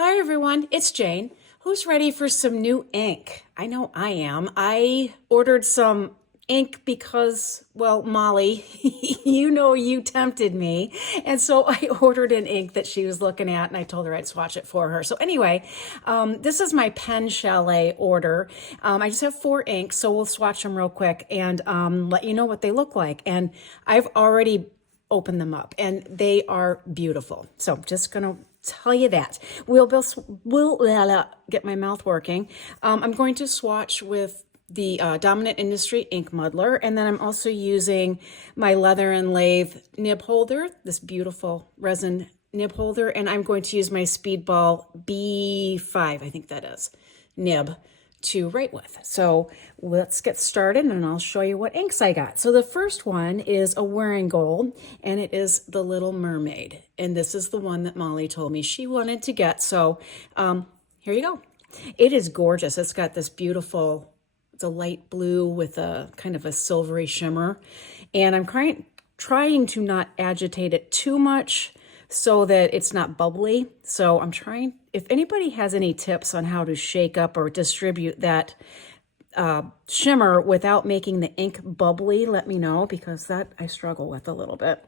Hi everyone, it's Jane. Who's ready for some new ink? I know I am. I ordered some ink because, well, Molly, you tempted me. And so I ordered an ink that she was looking at and I told her I'd swatch it for her. So anyway, this is my Pen Chalet order. I just have 4 inks, so we'll swatch them real quick and let you know what they look like. And I've already opened them up and they are beautiful. So I'm just going to tell you that. We'll get my mouth working. I'm going to swatch with the Dominant Industry ink muddler, and then I'm also using my leather and lathe nib holder, this beautiful resin nib holder, and I'm going to use my Speedball B5, I think that is, nib to write with. So let's get started and I'll show you what inks I got. So the first one is a Wearingeul and it is the Little Mermaid. And this is the one that Molly told me she wanted to get. So here you go. It is gorgeous. It's got this beautiful, it's a light blue with a kind of a silvery shimmer. And I'm trying to not agitate it too much so that it's not bubbly. So I'm trying, if anybody has any tips on how to shake up or distribute that shimmer without making the ink bubbly, let me know, because that I struggle with a little bit.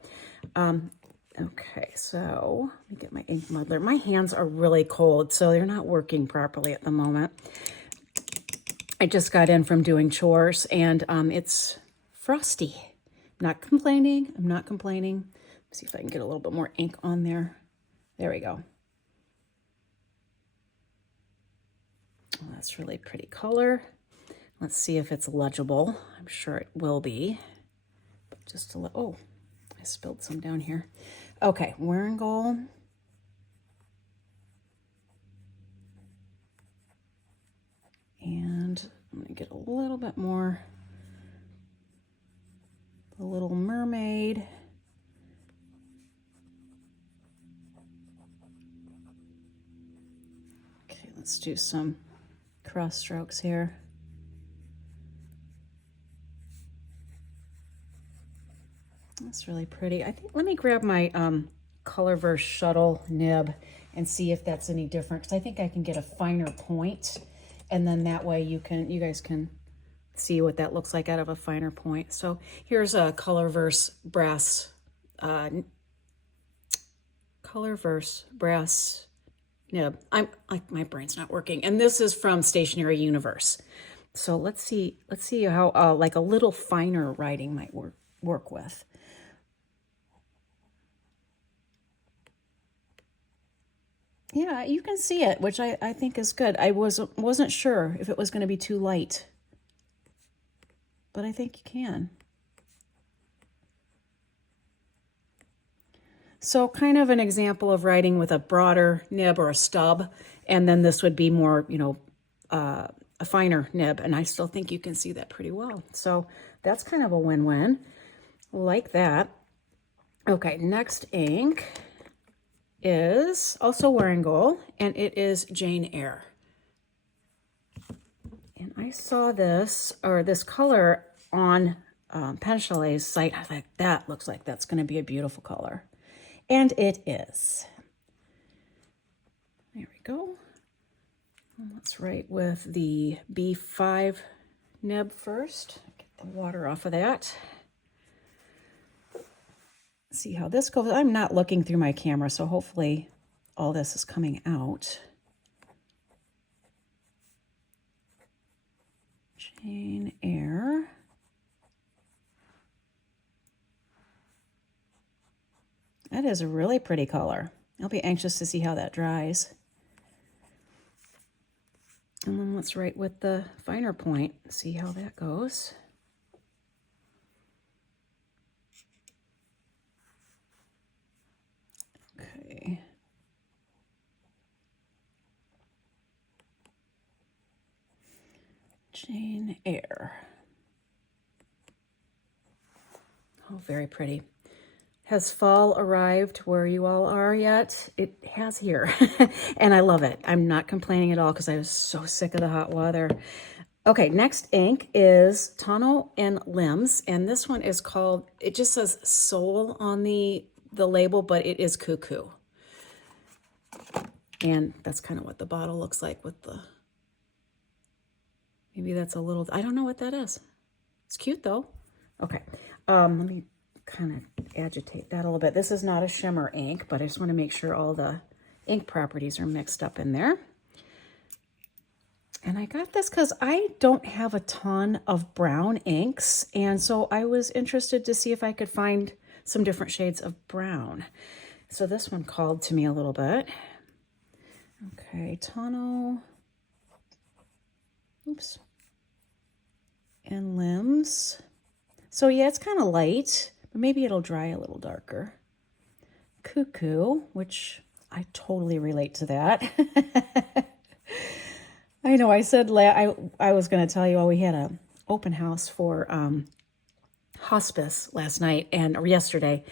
Okay, so let me get my ink muddler. My hands are really cold, so they're not working properly at the moment. I just got in from doing chores and it's frosty. I'm not complaining. See if I can get a little bit more ink on there. There we go. Oh, that's really pretty color. Let's see if it's legible. I'm sure it will be. But just a little, oh, I spilled some down here. Okay, Wearingeul. And I'm gonna get a little bit more. The Little Mermaid. Let's do some cross strokes here. That's really pretty. I think, let me grab my Colorverse shuttle nib and see if that's any different, because I think I can get a finer point, and then that way you guys can see what that looks like out of a finer point. So here's a Colorverse brass nib. I'm like, my brain's not working. And this is from Stationery Universe. So let's see how like a little finer writing might work with. Yeah, you can see it, which I think is good. I wasn't sure if it was going to be too light, but I think you can. So kind of an example of writing with a broader nib or a stub, and then this would be more, a finer nib, and I still think you can see that pretty well. So that's kind of a win-win, like that. Okay, next ink is also Wearingeul, and it is Jane Eyre. And I saw this color on Pen Chalet's site. I was like, that looks like that's going to be a beautiful color. And it is. There we go. Let's write with the B5 nib first. Get the water off of that. See how this goes. I'm not looking through my camera, so hopefully all this is coming out. Jane Eyre. That is a really pretty color. I'll be anxious to see how that dries. And then let's write with the finer point, see how that goes. Okay. Jane Eyre. Oh, very pretty. Has fall arrived where you all are yet? It has here, and I love it. I'm not complaining at all because I was so sick of the hot weather. Okay, next ink is Tono Lims, and this one is called, it just says Soul on the label, but it is Cuckoo. And that's kind of what the bottle looks like with the, maybe that's a little, I don't know what that is. It's cute though. Okay, let me kind of agitate that a little bit. This is not a shimmer ink, but I just want to make sure all the ink properties are mixed up in there. And I got this because I don't have a ton of brown inks, and so I was interested to see if I could find some different shades of brown. So this one called to me a little bit. Okay, Tono, oops, and Lims. So yeah, it's kind of light, but maybe it'll dry a little darker. Cuckoo, which I totally relate to that. I know I said I was going to tell you, we had a open house for hospice last night or yesterday,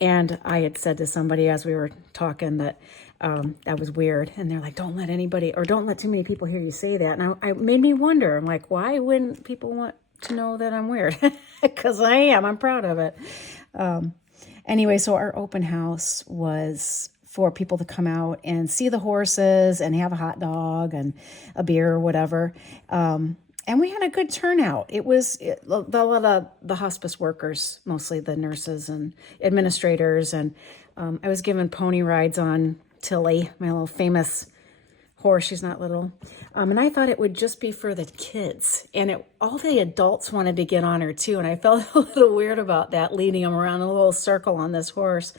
and I had said to somebody as we were talking that that was weird, and they're like, don't let anybody, or don't let too many people hear you say that. And I made me wonder, I'm like, why wouldn't people want to know that I'm weird? Because I am. I'm proud of it. Anyway, so our open house was for people to come out and see the horses and have a hot dog and a beer or whatever. And we had a good turnout. It was a lot of the hospice workers, mostly the nurses and administrators. And I was given pony rides on Tilly, my little famous horse. She's not little. And I thought it would just be for the kids. And all the adults wanted to get on her too. And I felt a little weird about that, leading them around a little circle on this horse.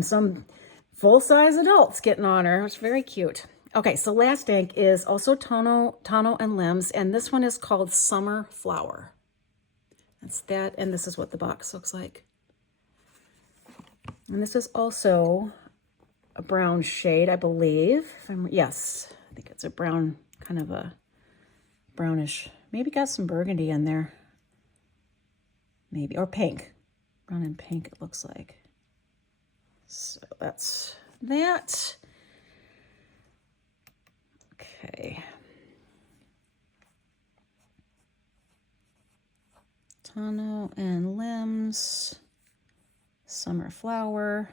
Some full-size adults getting on her. It was very cute. Okay, so last ink is also Tono and Lims, and this one is called Summer Flower. That's that, and this is what the box looks like. And this is also a brown shade, I believe. Yes, I think it's a brown, kind of a brownish. Maybe got some burgundy in there. Maybe, or pink. Brown and pink, it looks like. So that's that. Okay. Tono and Lims, Summer Flower.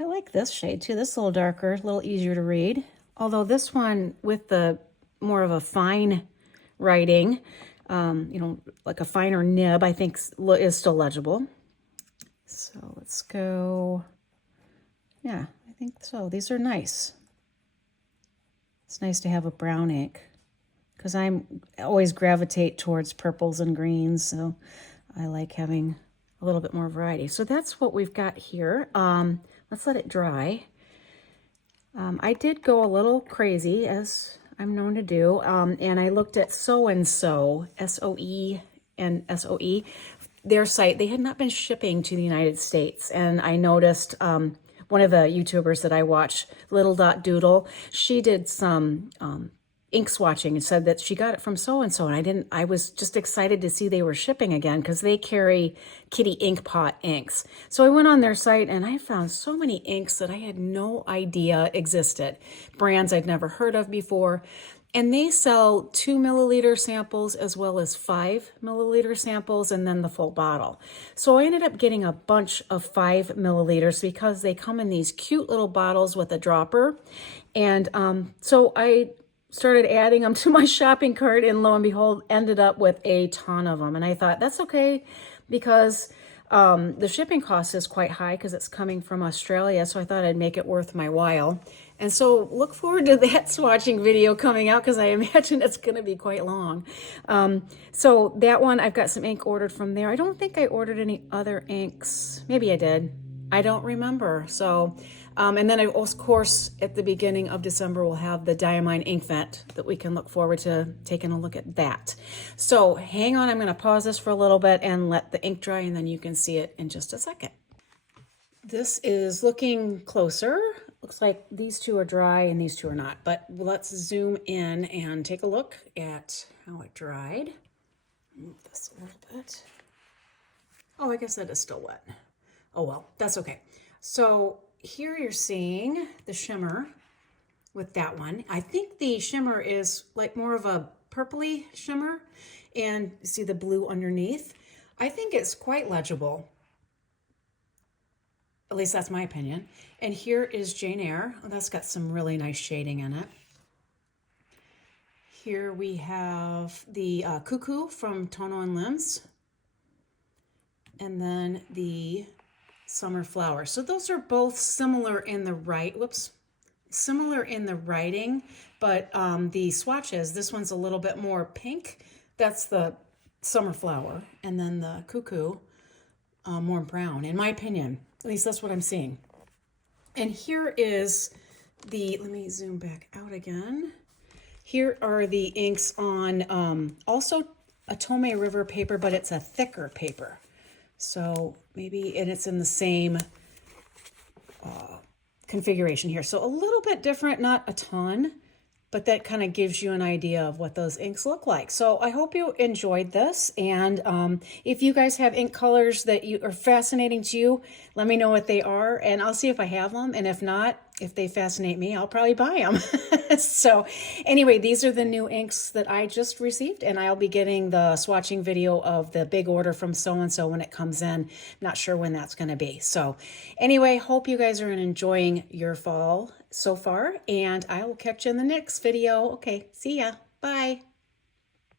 I like this shade too. This is a little darker, a little easier to read. Although this one with the more of a fine writing, like a finer nib, I think is still legible. So let's go. Yeah, I think so. These are nice. It's nice to have a brown ink because I always gravitate towards purples and greens. So I like having a little bit more variety. So that's what we've got here. Let's let it dry. I did go a little crazy, as I'm known to do, and I looked at So-and-So, S-O-E and S-O-E, their site. They had not been shipping to the United States, and I noticed one of the YouTubers that I watch, Little Dot Doodle, she did some ink swatching and said that she got it from So-and-So, and I was just excited to see they were shipping again because they carry Kitty Ink Pot inks. So I went on their site and I found so many inks that I had no idea existed, brands I'd never heard of before. And they sell 2 milliliter samples as well as 5 milliliter samples and then the full bottle. So I ended up getting a bunch of 5 milliliters because they come in these cute little bottles with a dropper. And so I started adding them to my shopping cart, and lo and behold, ended up with a ton of them. And I thought, that's okay, because the shipping cost is quite high because it's coming from Australia. So I thought I'd make it worth my while. And so look forward to that swatching video coming out because I imagine it's going to be quite long. So that one, I've got some ink ordered from there. I don't think I ordered any other inks. Maybe I did. I don't remember. So, and then of course, at the beginning of December, we'll have the Diamine ink vent that we can look forward to taking a look at that. So hang on, I'm going to pause this for a little bit and let the ink dry, and then you can see it in just a second. This is looking closer. Looks like these two are dry and these two are not, but let's zoom in and take a look at how it dried. Move this a little bit. Oh, I guess that is still wet. Oh well, that's okay. So here you're seeing the shimmer with that one. I think the shimmer is like more of a purpley shimmer, and you see the blue underneath. I think it's quite legible. At least that's my opinion. And here is Jane Eyre. Oh, that's got some really nice shading in it. Here we have the Cuckoo from Tono and Lims. And then the Summer Flower. So those are both similar in the similar in the writing, but the swatches, this one's a little bit more pink. That's the Summer Flower. And then the Cuckoo, more brown, in my opinion. At least that's what I'm seeing. And here is the, let me zoom back out again. Here are the inks on also a Tome River paper, but it's a thicker paper. So maybe, and it's in the same configuration here. So a little bit different, not a ton, but that kind of gives you an idea of what those inks look like. So I hope you enjoyed this. And if you guys have ink colors that are fascinating to you, let me know what they are and I'll see if I have them. And if not, if they fascinate me, I'll probably buy them. So anyway, these are the new inks that I just received, and I'll be getting the swatching video of the big order from so-and-so when it comes in. Not sure when that's going to be. So anyway, hope you guys are enjoying your fall so far, and I will catch you in the next video. Okay, see ya. Bye.